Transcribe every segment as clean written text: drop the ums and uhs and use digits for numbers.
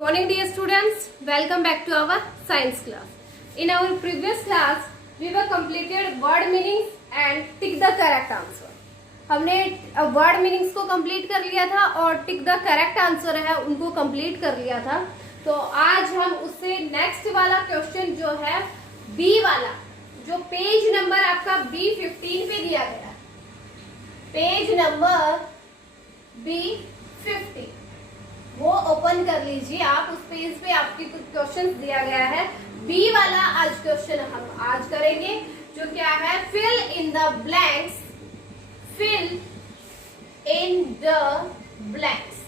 Morning dear students, welcome back to our science class. In our previous class, we were completed word meanings and tick the correct answer. हमने word meanings को complete कर लिया था और tick the correct answer है उनको complete कर लिया था। तो आज हम उससे नेक्स्ट वाला क्वेश्चन जो है बी वाला, जो पेज नंबर आपका B15 पे दिया गया है, पेज नंबर B15 वो ओपन कर लीजिए आप। उस पेज पे आपके कुछ क्वेश्चन दिया गया है। बी वाला आज क्वेश्चन हम आज करेंगे, जो क्या है, fill in the blanks, fill in the blanks,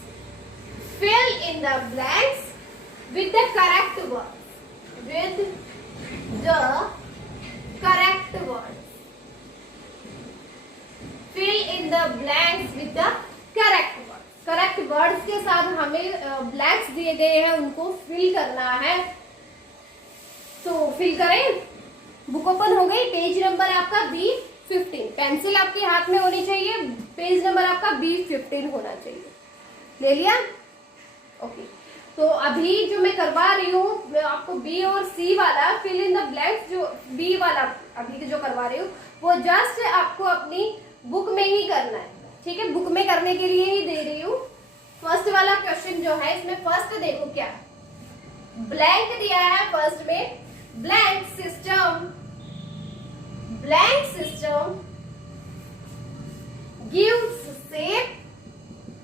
fill in the blanks with the correct word, with the correct word, fill in the blanks with the correct word. Correct words के साथ हमें blanks दिए गए हैं, उनको fill करना है। तो फिल करें। बुक ओपन हो गई, पेज नंबर आपका B15, पेंसिल आपके हाथ में होनी चाहिए, पेज नंबर आपका B15 होना चाहिए। ले लिया? ओके। तो अभी जो मैं करवा रही हूँ आपको बी और सी वाला फिल इन द ब्लैंक्स, जो बी वाला अभी जो करवा रही हूँ वो जस्ट आपको अपनी बुक में ही करना है, ठीक है। बुक में करने के लिए ही दे रही हूँ। फर्स्ट वाला क्वेश्चन जो है, इसमें फर्स्ट देखो क्या है, ब्लैंक दिया है फर्स्ट में। Blank system, blank system gives shape,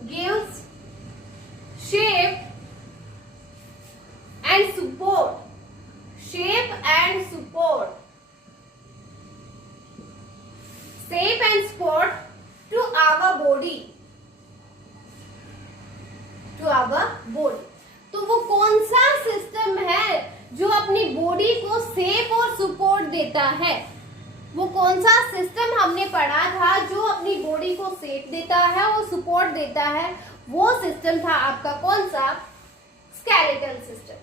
gives shape and support, shape and support, shape and support to our body, to our body। तो वो कौन सा सिस्टम है जो अपनी बॉडी को शेप और सपोर्ट देता है? वो कौन सा सिस्टम हमने पढ़ा था जो अपनी बॉडी को शेप देता है और सपोर्ट देता है? वो सिस्टम था आपका कौन सा? Skeletal system.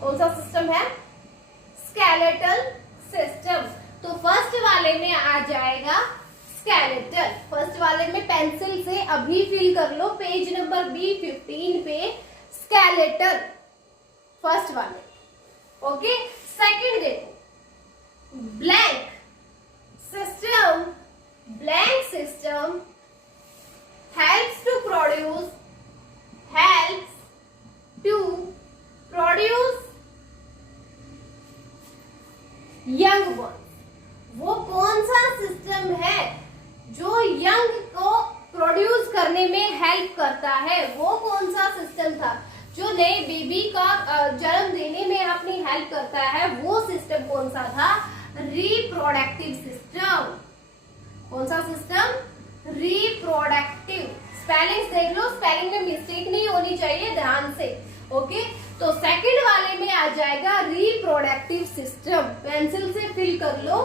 कौन सा सिस्टम है? Skeletal system. तो फर्स्ट वाले में आ जाएगा स्केलेटल। फर्स्ट वाले में पेंसिल से अभी फिल कर लो, पेज नंबर B15 पे स्केलेटल, फर्स्ट वाले। ओके। सेकंड देखो, blank system, blank system helps to produce, helps to produce young ones. वो कौन सा सिस्टम है जो यंग को प्रोड्यूस करने में हेल्प करता है? वो कौन सा सिस्टम था जो नए बेबी का जन्म देने में अपनी हेल्प करता है? वो सिस्टम कौन सा था? Reproductive system. कौन सा सिस्टम? रिप्रोडक्टिव। स्पेलिंग देख लो, स्पेलिंग में मिस्टेक नहीं होनी चाहिए, ध्यान से। ओके। तो सेकंड वाले में आ जाएगा रिप्रोडक्टिव सिस्टम, पेंसिल से फिल कर लो।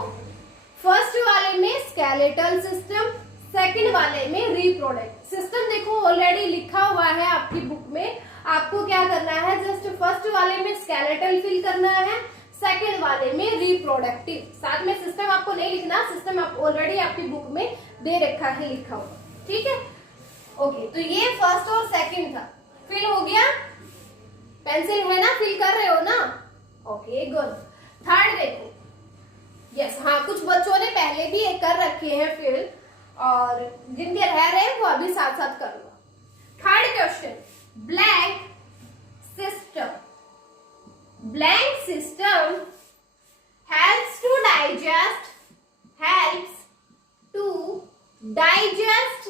फर्स्ट वाले में स्केलेटल सिस्टम, सेकंड वाले में रिप्रोडक्टिव सिस्टम। देखो ऑलरेडी लिखा हुआ है आपकी बुक में, आपको क्या करना है, जस्ट फर्स्ट वाले में स्केलेटल फिल करना है, सेकंड वाले में रिप्रोडक्टिव। साथ में सिस्टम आपको नहीं लिखना, सिस्टम आप ऑलरेडी आपकी बुक में दे रखा है लिखा हुआ, ठीक है। ओके। तो ये फर्स्ट और सेकंड था, फिल हो गया। पेंसिल है ना, फिल कर रहे हो ना? Okay, good. थर्ड देखो, यस, हाँ, कुछ बच्चों ने पहले भी एक कर रखे हैं फिल, और जिनके रह रहे हैं वो अभी साथ साथ कर लो। Third question, blank system, blank system helps to digest, helps to digest,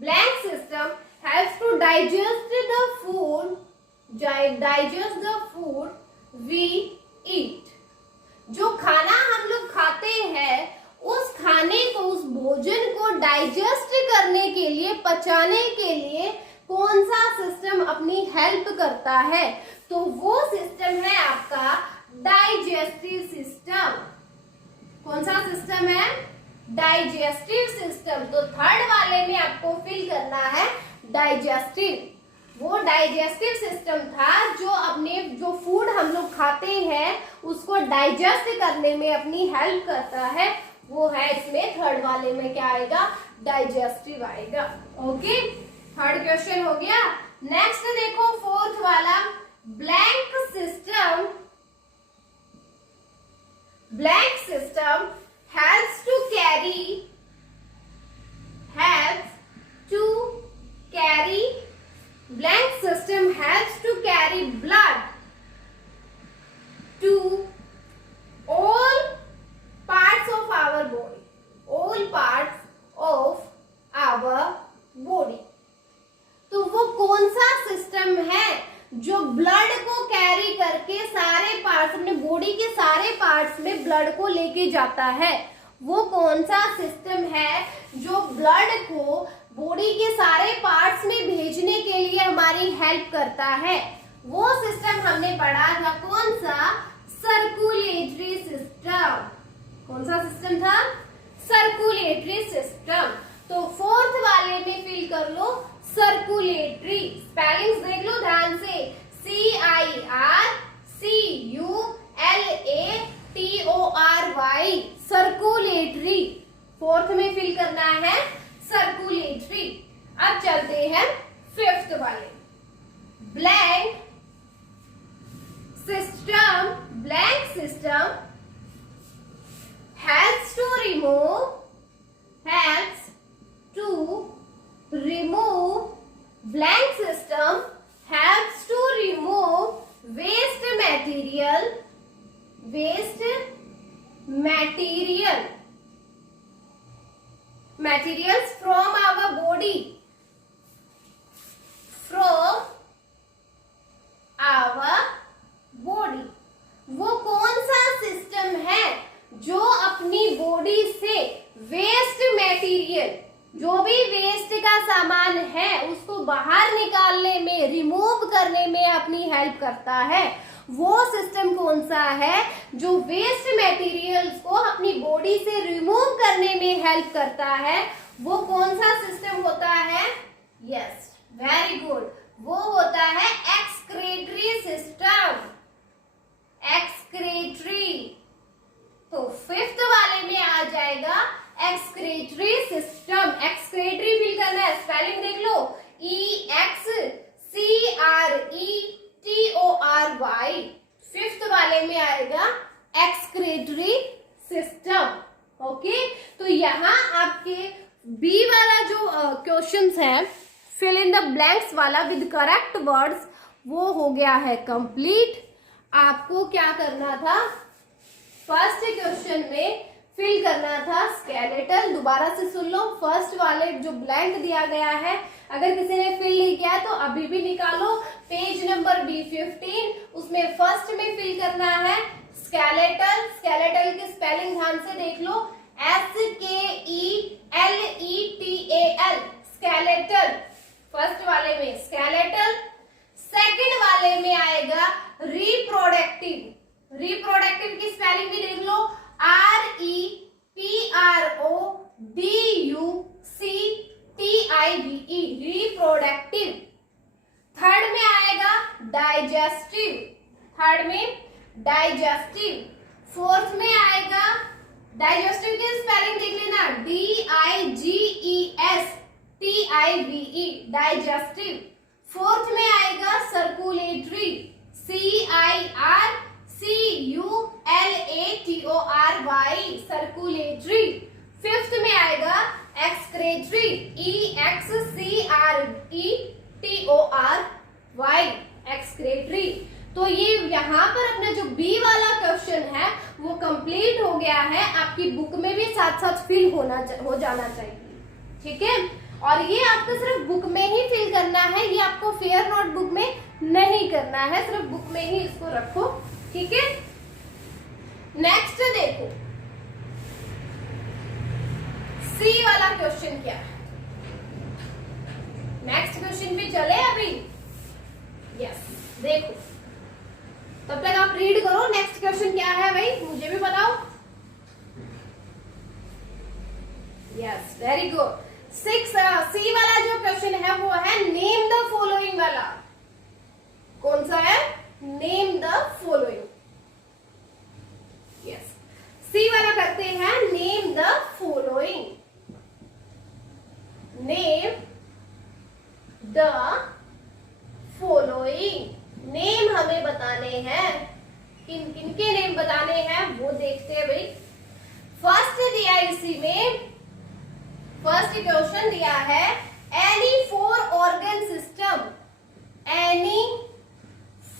blank system helps to digest the food, digest the food we eat. जो खाना हम लोग खाते हैं, उस खाने को, उस भोजन को डाइजेस्ट करने के लिए, पचाने के लिए कौन सा सिस्टम अपनी हेल्प करता है? तो वो सिस्टम है आपका डाइजेस्टिव सिस्टम। कौन सा सिस्टम है? Digestive system. तो थर्ड वाले में आपको फिल करना है डाइजेस्टिव। वो डाइजेस्टिव सिस्टम था जो अपने, जो फूड हम लोग खाते हैं उसको डाइजेस्ट करने में अपनी हेल्प करता है, वो है इसमें थर्ड वाले में क्या आएगा? डाइजेस्टिव आएगा। ओके, थर्ड क्वेश्चन हो गया। नेक्स्ट देखो फोर्थ वाला, blank system helps to carry blood to all parts of our body. तो वो कौन सा सिस्टम है जो ब्लड को कैरी करके सारे पार्ट्स, अपने बॉडी के सारे पार्ट्स में ब्लड को लेके जाता है? वो कौन सा सिस्टम है जो ब्लड को बॉडी के सारे पार्ट्स में भेजने के लिए हमारी हेल्प करता है? वो सिस्टम हमने पढ़ा था, कौन सा? Circulatory system. कौन सा सिस्टम था? Circulatory system. तो फोर्थ वाले में फिल कर लो सर्कुलेटरी। स्पेलिंग्स देख लो ध्यान से, CIRCULATORY, सर्कुलेटरी। फोर्थ में फिल करना है सर्कुलेटरी। अब चलते हैं फिफ्थ वाले, blank system helps to remove blank system helps to remove waste materials from our body, वो कौन सा सिस्टम है जो अपनी बॉडी से वेस्ट मटेरियल, जो भी वेस्ट का सामान है उसको बाहर निकालने में, रिमूव करने में अपनी हेल्प करता है? वो सिस्टम कौन सा है जो वेस्ट मटेरियल्स को अपनी बॉडी से रिमूव करने में हेल्प करता है? वो कौन सा सिस्टम होता है? यस, वेरी गुड, वो होता है एक्सक्रीटरी सिस्टम। एक्सक्रीटरी। तो फिफ्थ वाले में आ जाएगा एक्सक्रीटरी सिस्टम। एक्सक्रीटरी फील करना है, स्पेलिंग देख लो, EXCRETORY। फिफ्थ वाले में आएगा एक्सक्रीटरी सिस्टम। ओके, तो यहाँ आपके बी वाला जो क्वेश्चंस है, फिल इन द ब्लैंक्स वाला विद करेक्ट वर्ड्स, वो हो गया है कंप्लीट। आपको क्या करना था? फर्स्ट क्वेश्चन में फिल करना था स्केलेटल। दोबारा से सुन लो, फर्स्ट वाले जो ब्लैंक दिया गया है, अगर किसी ने फिल नहीं किया तो अभी भी निकालो, पेज नंबर B15, उसमें फर्स्ट में फिल करना है स्केलेटल। स्केलेटल की स्पेलिंग ध्यान से देख लो, SKELETAL, स्केलेटल। फर्स्ट वाले में स्केलेटल। सेकंड वाले में आएगा रिप्रोडक्टिव। रिप्रोडक्टिव की स्पेलिंग भी देख लो, REPRODUCTIVE, रिप्रोडक्टिव। थर्ड में आएगा डाइजेस्टिव। थर्ड में डाइजेस्टिव। फोर्थ में आएगा, डाइजेस्टिव की स्पेलिंग देख लेना, DIGESTIVE, डाइजेस्टिव। फोर्थ में आएगा सर्कुलेटरी, CIRCULATORY, सर्कुलेटरी। फिफ्थ में आएगा एक्सक्रीटरी, EXCRETORY, एक्सक्रीटरी। तो ये यहाँ पर अपना जो बी वाला क्वेश्चन है वो कंप्लीट हो गया है। आपकी बुक में भी साथ साथ फिल हो जाना चाहिए, ठीक है? और ये आपको सिर्फ बुक में ही फिल करना है, ये आपको फेयर नोटबुक में नहीं करना है, सिर्फ बुक में ही इसको रखो, ठीक है? नेक्स्ट देखो, सी वाला क्वेश्चन क्या है? नेक्स्ट क्वेश्चन पे चले अभी? यस, देखो, तब तक आप रीड करो। नेक्स्ट क्वेश्चन क्या है भाई, मुझे भी बताओ। Yes, very good. सी वाला जो क्वेश्चन है वो है नेम द फॉलोइंग वाला। कौन सा है? Name the following. यस, सी वाला करते हैं name the following. Name the following name हमें बताने हैं। किन किन के नेम बताने हैं वो देखते हैं भाई। फर्स्ट दिया इसी में, फर्स्ट क्वेश्चन दिया है any four organ system, any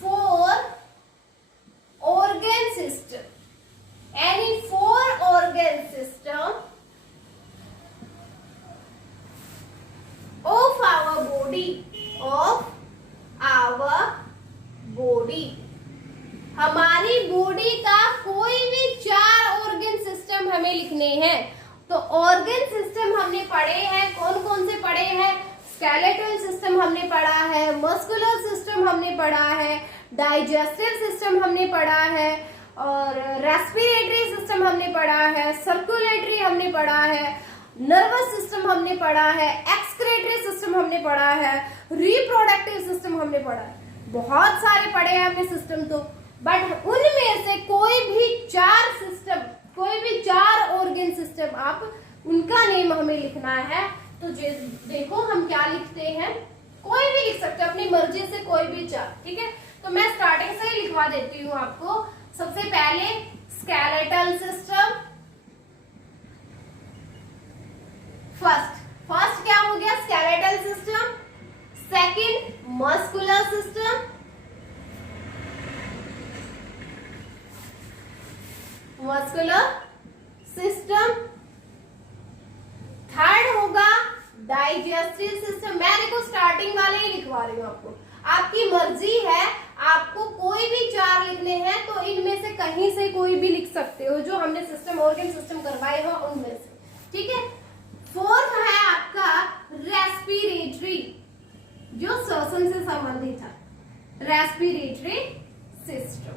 four organ system, any four organ system of our body, of our body, हमारी बॉडी का कोई भी 4 ऑर्गन सिस्टम हमें लिखने हैं। तो ऑर्गन सिस्टम हमने पढ़े हैं, कौन कौन से पढ़े हैं? स्केलेटल सिस्टम हमने पढ़ा है, मस्कुलर सिस्टम हमने पढ़ा है, डाइजेस्टिव सिस्टम हमने पढ़ा है, और रेस्पिरेटरी सिस्टम हमने पढ़ा है, सर्कुलेटरी हमने पढ़ा है, नर्वस सिस्टम हमने पढ़ा है, एक्सक्रेटरी सिस्टम हमने पढ़ा है, रिप्रोडक्टिव सिस्टम हमने पढ़ा है। बहुत सारे पढ़े हैं हमने सिस्टम तो, बट उनमें से कोई भी 4 सिस्टम, कोई भी 4 ऑर्गन सिस्टम आप उनका नेम हमें लिखना है। तो देखो हम क्या लिखते हैं, कोई भी लिख सकते हो अपनी मर्जी से, कोई भी 4, ठीक है। तो मैं स्टार्टिंग से ही लिखवा देती हूँ आपको। सबसे पहले स्केलेटल सिस्टम, फर्स्ट क्या हो गया? Skeletal system. Second muscular system, muscular system. Third होगा डाइजेस्टिव सिस्टम। मैं देखो स्टार्टिंग वाले ही लिखवा रही हूँ आपको, आपकी मर्जी है, आपको कोई भी 4 लिखने हैं तो इनमें से कहीं से कोई भी लिख सकते हो जो हमने सिस्टम ऑर्गन सिस्टम करवाए हो उनमें से, ठीक है। फोर्थ है आपका रेस्पिरेटरी, जो श्वसन से संबंधित है, रेस्पिरेटरी सिस्टम।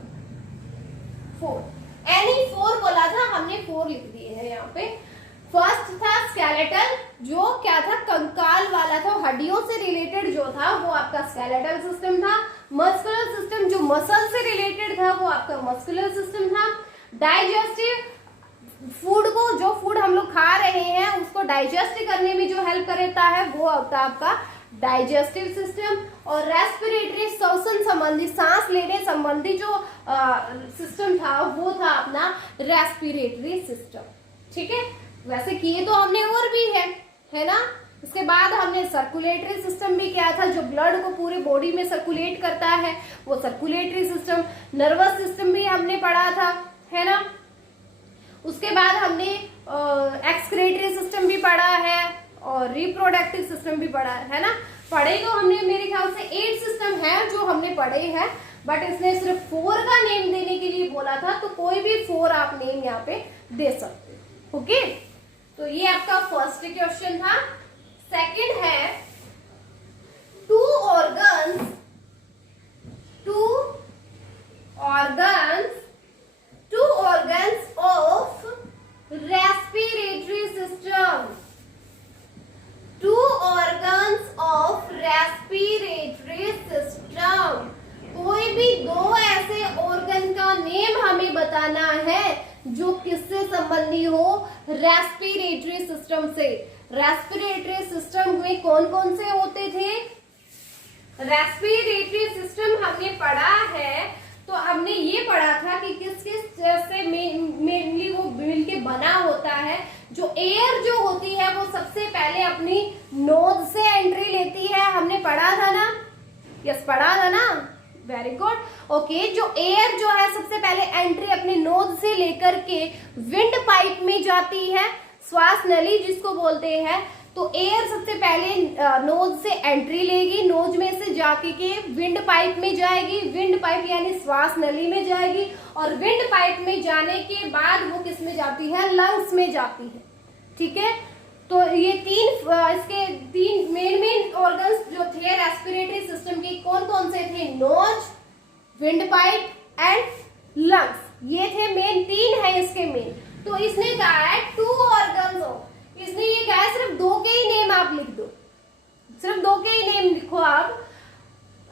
फोर्थ, एनी 4 बोला था, हमने 4 लिख दिए हैं यहाँ पे। फर्स्ट था स्केलेटल, जो क्या था? कंकाल वाला था, हड्डियों से रिलेटेड जो था वो आपका स्केलेटल सिस्टम था। मस्कुलर सिस्टम, जो मसल से रिलेटेड था वो आपका मस्कुलर सिस्टम था। डाइजेस्टिव, फूड को, जो फूड हम लोग खा रहे हैं उसको डाइजेस्ट करने में जो हेल्प करता है वो होता है आपका डाइजेस्टिव सिस्टम। और रेस्पिरेटरी, श्वसन संबंधी, सांस लेने संबंधी जो सिस्टम था वो था अपना रेस्पिरेटरी सिस्टम, ठीक है। वैसे किए तो हमने और भी है ना। उसके बाद हमने सर्कुलेटरी सिस्टम भी किया था, जो ब्लड को पूरे बॉडी में सर्कुलेट करता है, वो सर्कुलेटरी सिस्टम। नर्वस सिस्टम भी हमने पढ़ा था, है ना। उसके बाद हमने एक्सक्रेटरी सिस्टम भी पढ़ा है और रिप्रोडक्टिव सिस्टम भी पढ़ा है ना। पढ़े तो हमने मेरे ख्याल से 8 सिस्टम है जो हमने पढ़े हैं, बट इसने सिर्फ 4 का नेम देने के लिए बोला था, तो कोई भी 4 आप नेम यहाँ पे दे सकते हो, ओके। तो ये आपका फर्स्ट क्वेश्चन था। सेकंड है two organs of respiratory system, 2 organs of respiratory system। कोई भी 2 ऐसे ऑर्गन का नेम हमें बताना है जो किससे संबंधी हो? रेस्पिरेटरी सिस्टम से। रेस्पिरेटरी सिस्टम में कौन कौन से होते थे? रेस्पिरेटरी सिस्टम हमने पढ़ा है, तो हमने ये पढ़ा था कि किस किस से मेनली वो मिलके बना होता है। जो एयर जो होती है वो सबसे पहले अपनी नोज से एंट्री लेती है, हमने पढ़ा था ना, यस पढ़ा था ना, वेरी गुड, ओके। जो एयर जो है सबसे पहले एंट्री अपने नोज से लेकर के विंड पाइप में जाती है, श्वास नली जिसको बोलते हैं। तो एयर सबसे पहले नोज से एंट्री लेगी, नोज में से जाके के विंड पाइप में जाएगी, विंड पाइप यानी श्वास नली में जाएगी, और विंड पाइप में जाने के बाद वो किस में जाती है? लंग्स में जाती है, ठीक है। तो ये इसके तीन मेन ऑर्गन्स जो थे रेस्पिरेटरी सिस्टम के, कौन कौन से थे? Nose, wind pipe and lungs, ये थे मेन, 3 है इसके मेन। तो इसने कहा है 2 ऑर्गन्स हो, इसने ये कहा है सिर्फ 2 के ही नेम आप लिख दो, सिर्फ 2 के ही नेम लिखो आप।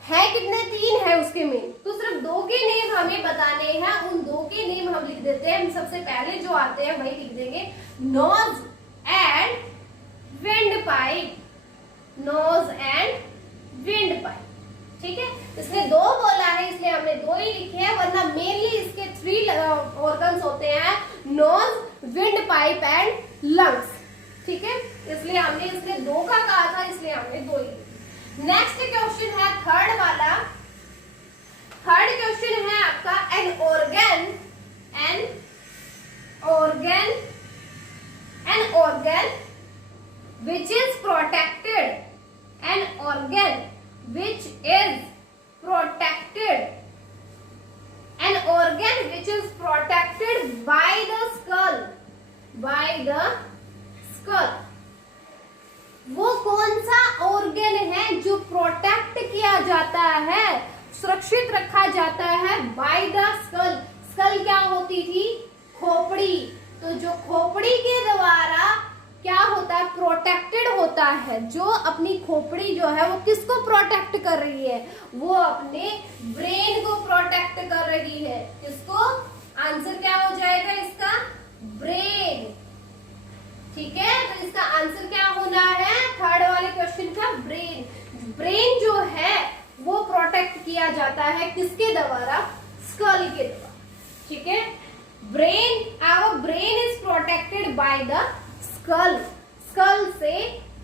है कितने? 3 है उसके मेन, तो सिर्फ 2 के नेम हमें बताने हैं, उन 2 के नेम हम लिख देते हैं। हम सबसे पहले जो आते हैं वही लिख देंगे, nose and wind pipe, nose and wind pipe, ठीक है, इसने 2 बोला है इसलिए हमने 2 ही लिखे हैं, वरना मेनली इसके 3 ऑर्गन्स होते हैं, nose, wind pipe and lungs. ठीक है, इसलिए हमने इसने 2 का कहा था, इसलिए हमने 2 ही। नेक्स्ट क्वेश्चन है थर्ड वाला। थर्ड क्वेश्चन है आपका an organ which is protected, an organ which is protected, an organ which is protected by the skull, वो कौन सा ऑर्गन है जो प्रोटेक्ट किया जाता है, सुरक्षित रखा जाता है बाय द स्कल। स्कल क्या होती थी? खोपड़ी। तो जो खोपड़ी के द्वारा क्या होता है? प्रोटेक्टेड होता है। जो अपनी खोपड़ी जो है वो किसको प्रोटेक्ट कर रही है? वो अपने ब्रेन को प्रोटेक्ट कर रही है। किसको? आंसर क्या हो जाएगा इसका? ब्रेन। ठीक है, तो इसका आंसर क्या होना है थर्ड वाले क्वेश्चन का? ब्रेन। ब्रेन जो है वो प्रोटेक्ट किया जाता है किसके द्वारा? स्कल के द्वारा। ठीक है, brain, our brain is protected by the skull. Skull से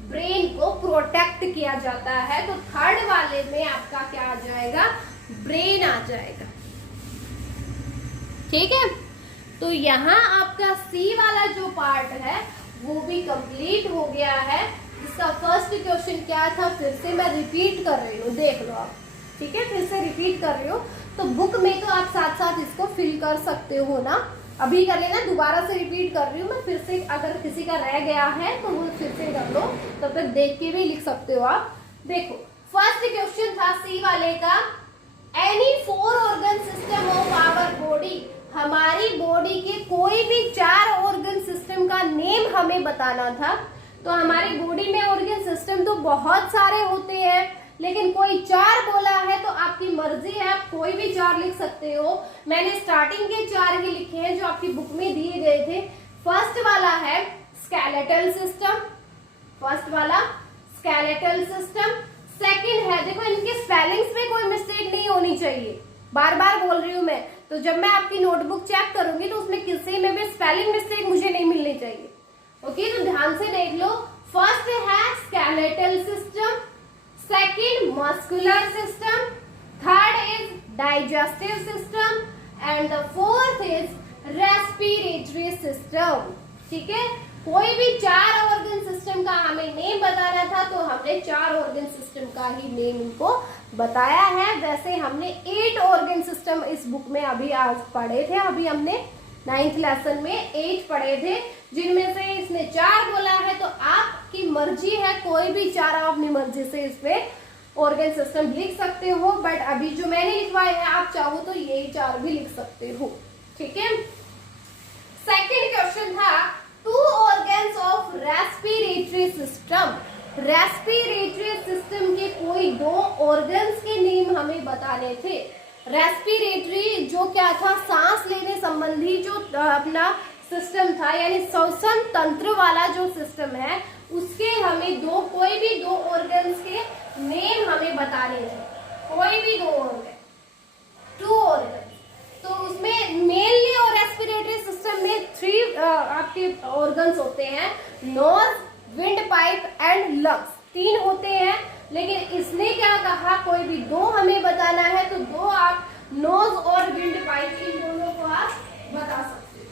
ब्रेन को प्रोटेक्ट किया जाता है। तो थर्ड वाले में आपका क्या आ जाएगा? ब्रेन आ जाएगा। ठीक है, तो यहाँ आपका सी वाला जो पार्ट है वो भी कंप्लीट हो गया है। इसका फर्स्ट क्वेश्चन क्या था, फिर से मैं रिपीट कर रही हूँ, देख लो आप। ठीक है, फिर से रिपीट कर रही हूँ। तो बुक में तो आप साथ साथ इसको फिल कर सकते हो ना, अभी कर लेना। दोबारा से रिपीट कर रही हूँ मैं, फिर से अगर किसी का रह गया है तो वो फिर से कर लो, तब तक देख के भी लिख सकते हो आप। देखो, फर्स्ट क्वेश्चन था सी वाले का, any 4 organ system of our body. हमारी बॉडी के कोई भी 4 ऑर्गन सिस्टम का नेम हमें बताना था। तो हमारी बॉडी में ऑर्गन सिस्टम तो बहुत सारे होते हैं, लेकिन कोई 4 बोला है तो आपकी मर्जी है, आप कोई भी 4 लिख सकते हो। मैंने स्टार्टिंग के 4 ही लिखे हैं जो आपकी बुक में दिए गए थे। फर्स्ट वाला है स्केलेटल सिस्टम, फर्स्ट वाला स्केलेटल सिस्टम। सेकंड है, देखो इनके स्पेलिंग्स में कोई मिस्टेक नहीं होनी चाहिए, बार बार बोल रही हूं मैं। तो जब मैं आपकी नोटबुक चेक करूंगी तो उसमें किसी में भी स्पेलिंग मिस्टेक मुझे नहीं मिलनी चाहिए। ओके, तो ध्यान से देख लो। फर्स्ट है skeletal system, second muscular system, third is digestive system and the fourth is respiratory system. ठीक है, कोई भी 4 ऑर्गन सिस्टम का हमें नेम बताना था तो हमने 4 ऑर्गन सिस्टम का ही नेम इनको बताया है। वैसे हमने 8 ऑर्गन सिस्टम इस बुक में अभी आज पढ़े थे। अभी हमने 9th लेसन में 8 पढ़े थे, जिनमें से इसने 4 बोला है। तो आपकी मर्जी है, कोई भी 4 आप अपनी मर्जी से इस पे ऑर्गन सिस्टम लिख सकते हो। बट अभी जो मैंने लिखवाए हैं आप चाहो तो यही 4 भी लिख सकते हो। ठीक है, सेकंड क्वेश्चन था 2 organs of respiratory system. Respiratory system के कोई 2 ऑर्गन्स के नेम हमें बताने थे। रेस्पिरेटरी जो क्या था, सांस लेने संबंधी जो अपना सिस्टम था, यानी श्वसन तंत्र वाला जो सिस्टम है, उसके हमें कोई भी 2 ऑर्गन्स के नेम हमें बताने थे। कोई भी 2 ऑर्गन, 2 ऑर्गन। तो उसमें मेनली और रेस्पिरेटरी सिस्टम में 3 आपके ऑर्गन्स होते हैं, nose, wind pipe and lungs. 3 होते हैं, लेकिन इसने क्या कहा, कोई भी 2 हमें बताना है। तो 2 आप नोज और विंड पाइप, इन दोनों को आप बता सकते हो।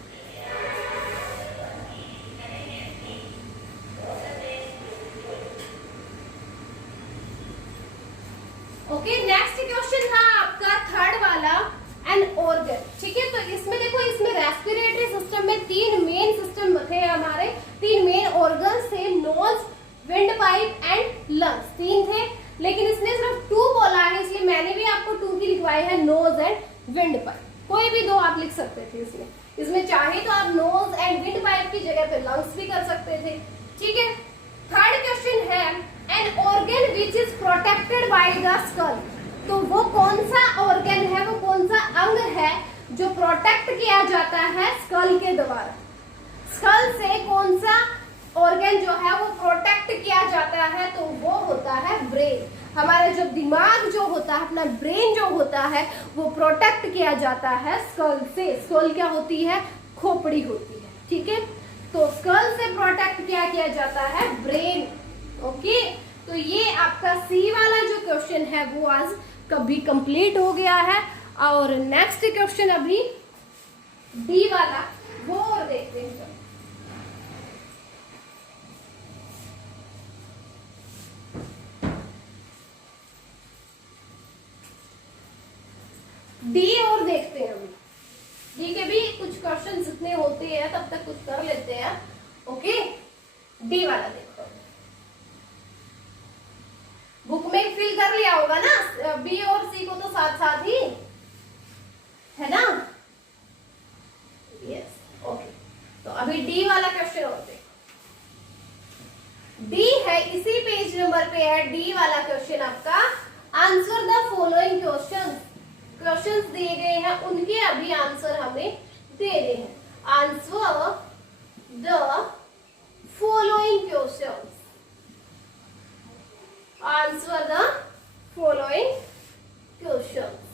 ओके, नेक्स्ट क्वेश्चन था आपका थर्ड वाला, एन ऑर्गन। ठीक है, तो इसमें देखो, इसमें रेस्पिरेटरी सिस्टम में 3 मेन सिस्टम थे हमारे, 3 मेन ऑर्गन्स थे, nose, wind pipe and lungs. 3 थे, लेकिन इसने सिर्फ 2 बोला है, इसलिए मैंने भी आपको 2 की लिखवाई है, नोज एंड विंड पाइप। कोई भी 2 आप लिख सकते थे इसमें चाहे तो आप नोज एंड विंड पाइप की जगह पे लंग्स भी कर सकते थे। ठीक है, थर्ड क्वेश्चन है an organ which is protected by the school. तो वो कौन सा ऑर्गन है, वो कौन सा अंग है जो प्रोटेक्ट किया जाता है स्कल के द्वारा? स्कल से कौन सा ऑर्गन जो है वो प्रोटेक्ट किया जाता है? तो वो होता है ब्रेन। हमारा जो दिमाग जो होता है, अपना ब्रेन जो होता है, वो प्रोटेक्ट किया जाता है स्कल से। स्कल क्या होती है? खोपड़ी होती है, ठीक है। तो स्कल से प्रोटेक्ट किया जाता है ब्रेन। ओके, तो ये आपका सी वाला जो क्वेश्चन है वो आज कभी कंप्लीट हो गया है। और नेक्स्ट क्वेश्चन अभी डी वाला, वो और देखते हैं। डी और देखते हैं अभी। डी के भी कुछ क्वेश्चन जितने होते हैं तब तक कुछ कर लेते हैं। ओके, डी वाला देखो, बुक में फिल कर लिया होगा ना, बी और सी को तो साथ साथ ही है ना। Yes, okay. तो अभी डी वाला क्वेश्चन और देखो। डी है, इसी पेज नंबर पे है डी वाला क्वेश्चन आपका। Answer the following questions. Questions दिए गए हैं, उनके अभी आंसर हमें देने हैं। Answer the following questions. Answer the following questions.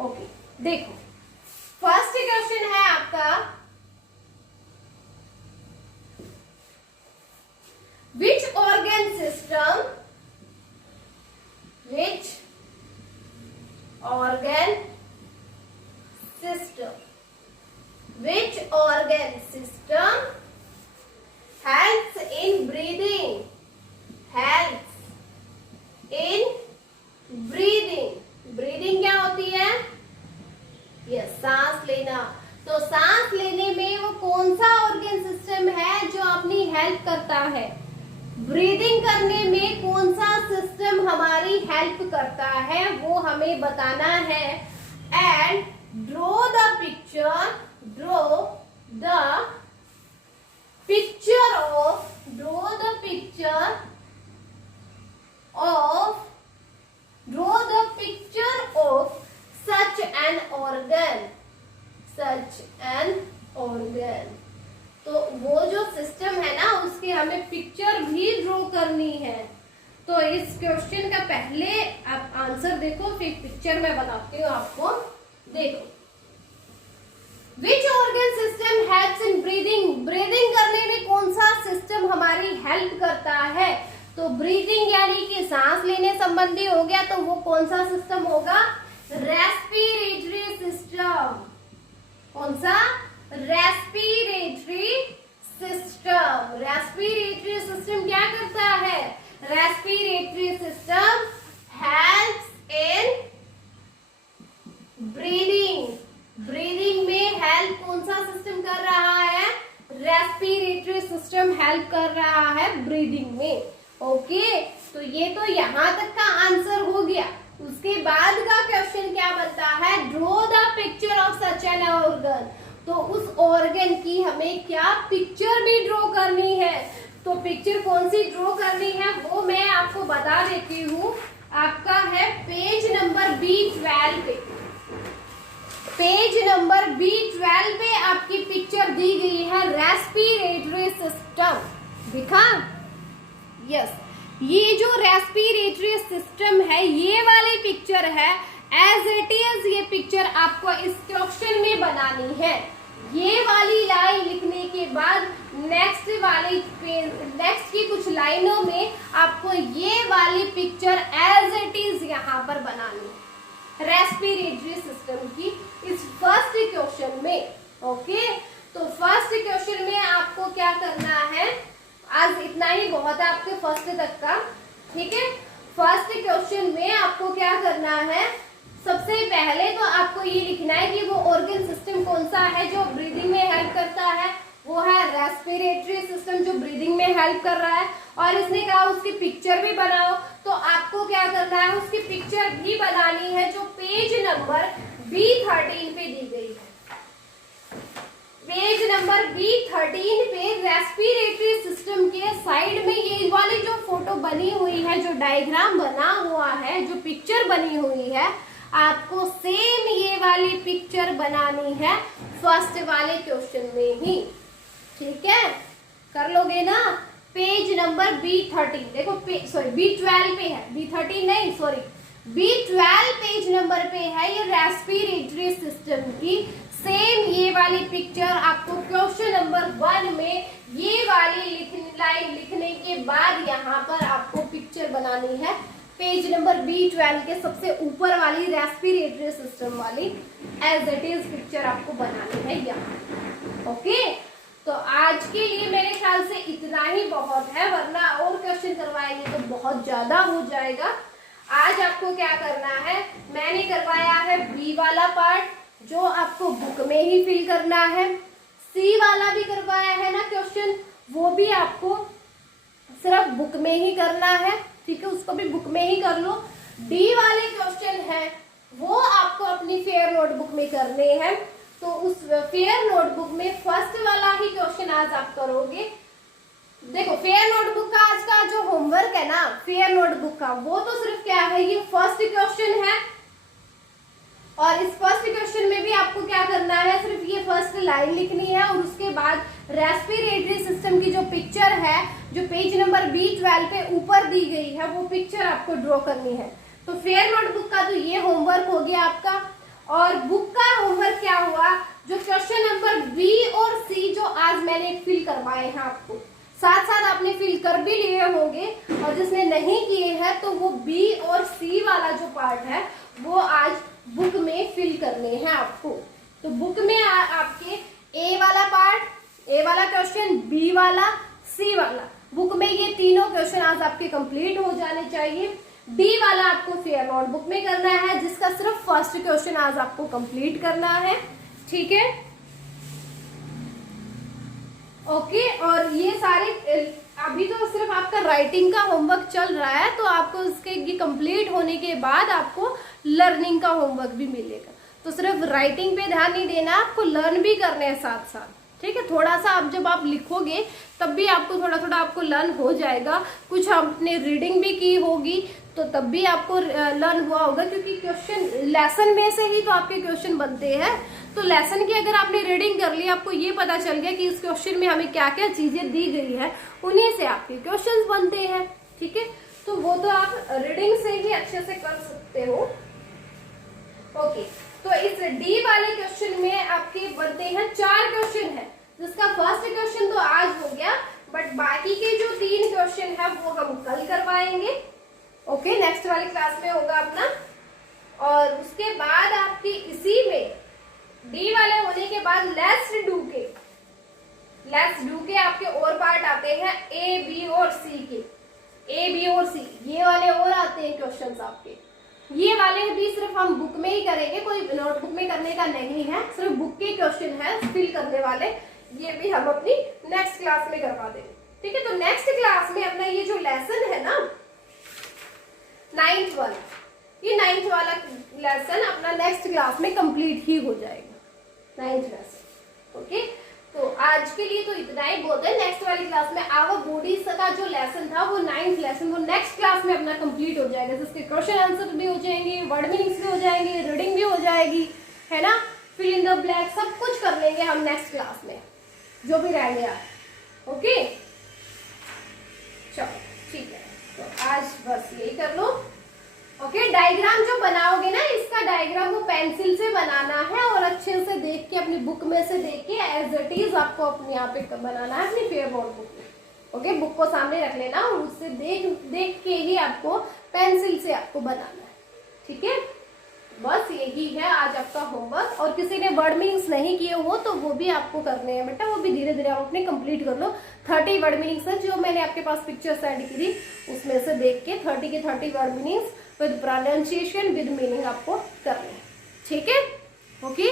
Okay, देखो फर्स्ट क्वेश्चन है आपका, which organ system helps in breathing? Helps in breathing. breathing क्या होती है? यस, सांस लेना। तो सांस लेने में वो कौन सा ऑर्गन सिस्टम है जो अपनी हेल्प करता है? ब्रीदिंग करने में कौन सा सिस्टम हमारी हेल्प करता है वो हमें बताना है। And draw the picture of such an organ। तो वो जो सिस्टम है ना, उसकी हमें पिक्चर भी ड्रॉ करनी है। तो इस क्वेश्चन का पहले आप आंसर देखो, फिर पिक्चर मैं बताती हूँ आपको। देखो, which organ system helps in breathing? Breathing करने में कौन सा सिस्टम हमारी हेल्प करता है? तो ब्रीदिंग यानी कि सांस लेने संबंधी हो गया, तो वो कौन सा सिस्टम होगा? Respiratory system. कौन सा? Respiratory system. रेस्पिरेटरी सिस्टम क्या करता है? Respiratory system helps in breathing. Breathing में हेल्प कौन सा सिस्टम कर रहा है? रेस्पिरेटरी सिस्टम हेल्प कर रहा है ब्रीदिंग में। ओके, तो ये तो यहां तक का आंसर हो गया। उसके बाद का क्वेश्चन क्या बनता है? Draw the picture of such an organ. तो उस ऑर्गन की हमें क्या पिक्चर भी ड्रॉ करनी है। तो पिक्चर कौन सी ड्रॉ करनी है वो मैं आपको बता देती हूँ। आपका है पेज नंबर B12 पे। पेज नंबर B12 पे आपकी पिक्चर दी गई है रेस्पिरेटरी सिस्टम। दिखा? यस, ये जो रेस्पिरेटरी सिस्टम है, ये वाली पिक्चर है। एज इट इज ये पिक्चर आपको इस क्वेश्चन में बनानी है। ये वाली लाइन लिखने के बाद नेक्स्ट की कुछ लाइनों में आपको ये वाली पिक्चर एज इट इज यहाँ पर बनानी है रेस्पिरेटरी सिस्टम की इस फर्स्ट क्वेश्चन में। ओके, तो फर्स्ट क्वेश्चन में आपको क्या करना है? आज इतना ही बहुत है आपके फर्स्ट तक का, ठीक है। फर्स्ट क्वेश्चन में आपको क्या करना है? सबसे पहले तो आपको ये लिखना है कि वो ऑर्गन सिस्टम कौन सा है जो ब्रीदिंग में हेल्प करता है। वो है रेस्पिरेटरी सिस्टम जो ब्रीदिंग में हेल्प कर रहा है। और इसने कहा उसकी पिक्चर भी बनाओ, तो आपको क्या करना है? उसकी पिक्चर भी बनानी है जो पेज नंबर B13 पे दी गई है। पेज नंबर B13 पे रेस्पिरेटरी सिस्टम के साइड में ये वाली जो फोटो बनी हुई है, जो डायग्राम बना हुआ है, जो पिक्चर बनी हुई है, आपको सेम ये वाली पिक्चर बनानी है फर्स्ट वाले क्वेश्चन में ही। ठीक है, कर लोगे ना? पेज नंबर B13, देखो सॉरी B12 पे है, B13 नहीं सॉरी B12 पेज नंबर पे है ये रेस्पिरेटरी सिस्टम की। सेम ये वाली पिक्चर आपको क्वेश्चन नंबर 1 में ये वाली लाइन लिखने के बाद यहाँ पर आपको पिक्चर बनानी है पेज नंबर B12 के सबसे ऊपर वाली रेस्पिरेटरी सिस्टम वाली एज इट इज पिक्चर आपको बनानी है यहाँ। ओके, तो आज के लिए मेरे ख्याल से इतना ही बहुत है, वरना और क्वेश्चन करवाएंगे तो बहुत ज्यादा हो जाएगा। आज आपको क्या करना है, मैंने करवाया है बी वाला पार्ट जो आपको बुक में ही फिल करना है, सी वाला भी करवाया है ना क्वेश्चन, वो भी आपको सिर्फ बुक में ही करना है, ठीक है, उसको भी बुक में ही कर लो। डी वाले क्वेश्चन है वो आपको अपनी फेयर नोटबुक में करने हैं, तो उस फेयर नोटबुक में फर्स्ट वाला ही क्वेश्चन आज आप करोगे। देखो फेयर नोटबुक का आज का जो होमवर्क है ना फेयर नोटबुक का, वो तो सिर्फ क्या है, ये फर्स्ट क्वेश्चन है और इस फर्स्ट क्वेश्चन में भी आपको क्या करना है, सिर्फ ये फर्स्ट लाइन लिखनी है और उसके बाद रेस्पिरेटरी सिस्टम की जो पिक्चर है जो पेज नंबर B12 पे ऊपर दी गई है वो पिक्चर आपको ड्रॉ करनी है। तो फेयर नोटबुक का तो ये होमवर्क हो गया आपका। और बुक का होमवर्क क्या हुआ, जो क्वेश्चन नंबर B और C जो आज मैंने फिल करवाए हैं आपको, साथ साथ आपने फिल कर भी लिए होंगे, और जिसने नहीं किए हैं तो वो B और C वाला जो पार्ट है वो आज बुक में फिल करने हैं आपको। तो बुक में आपके A वाला पार्ट, A वाला क्वेश्चन, B वाला, C वाला, बुक में ये तीनों क्वेश्चन आज आपके कंप्लीट हो जाने चाहिए। D वाला आपको फेयर नोटबुक में करना है जिसका सिर्फ फर्स्ट क्वेश्चन आज आपको कंप्लीट करना है, ठीक है। ओके, और ये सारे अभी तो सिर्फ आपका राइटिंग का होमवर्क चल रहा है, तो आपको इसके ये कंप्लीट होने के बाद आपको लर्निंग का होमवर्क भी मिलेगा। तो सिर्फ राइटिंग पे ध्यान नहीं देना, आपको लर्न भी करने हैं साथ साथ, ठीक है। थोड़ा सा आप जब आप लिखोगे तब भी आपको थोड़ा थोड़ा आपको लर्न हो जाएगा। कुछ आपने रीडिंग भी की होगी तो तब भी आपको लर्न हुआ होगा, क्योंकि क्वेश्चन लेसन में से ही तो आपके क्वेश्चन बनते हैं। तो लेसन की अगर आपने रीडिंग कर ली, आपको ये पता चल गया कि इस क्वेश्चन में हमें क्या क्या चीजें दी गई है, उन्हीं से आपके क्वेश्चंस बनते हैं, ठीक है। तो वो तो आप रीडिंग से ही अच्छे से कर सकते हो। ओके, तो इस डी वाले क्वेश्चन में आपके बनते हैं 4 क्वेश्चन है, जिसका फर्स्ट क्वेश्चन तो आज हो गया, बट बाकी के जो 3 क्वेश्चन है वो हम कल करवाएंगे। ओके, नेक्स्ट वाली क्लास में होगा अपना। और उसके बाद आपकी इसी में डी वाले होने के बाद लेट्स डू के आपके और पार्ट आते हैं ए बी और सी के। ए बी और सी ये वाले और आते हैं क्वेश्चंस आपके, ये वाले भी सिर्फ हम बुक में ही करेंगे, कोई नोटबुक में करने का नहीं है, सिर्फ बुक के क्वेश्चन है फिल करने वाले, ये भी हम अपनी नेक्स्ट क्लास में करवा देंगे, ठीक है। तो नेक्स्ट क्लास में अपना ये जो लेसन है ना 9th वाला, ये 9th वाला लेसन अपना नेक्स्ट क्लास में कंप्लीट ही हो जाएगा, 9th लेसन। ओके, तो आज के लिए तो इतना ही बहुत है। नेक्स्ट वाली क्लास में आवर बॉडीज का जो लेसन था वो 9th लेसन वो नेक्स्ट क्लास में अपना कंप्लीट हो जाएगा, जिसके क्वेश्चन आंसर भी हो जाएंगे, वर्ड मीनिंग्स भी हो जाएंगे, रीडिंग भी हो जाएगी, है ना, फिल इन द ब्लैंक सब कुछ कर लेंगे हम नेक्स्ट क्लास में, जो भी रह गया। ओके, चलो ठीक है, तो आज बस यही कर लो। ओके, डायग्राम जो बनाओगे ना, इसका डायग्राम वो पेंसिल से बनाना है और अच्छे से देख के अपनी बुक में से देख के एज इट इज आपको अपने यहाँ पे बनाना है अपनी फेयर नोटबुक में। ओके, बुक को सामने रख लेना और उससे देख के ही आपको पेंसिल से आपको बनाना है, ठीक है। बस यही है आज आपका होमवर्क। और किसी ने वर्ड मीनिंग्स नहीं किए हो तो वो भी आपको करने हैं बेटा, वो भी धीरे धीरे आप अपने कंप्लीट कर लो। 30 वर्ड मीनिंग्स है जो मैंने आपके पास पिक्चर सेंड की थी, उसमें से देख के 30 के 30 word meanings with pronunciation with meaning आपको करने हैं, ठीक है। ओके।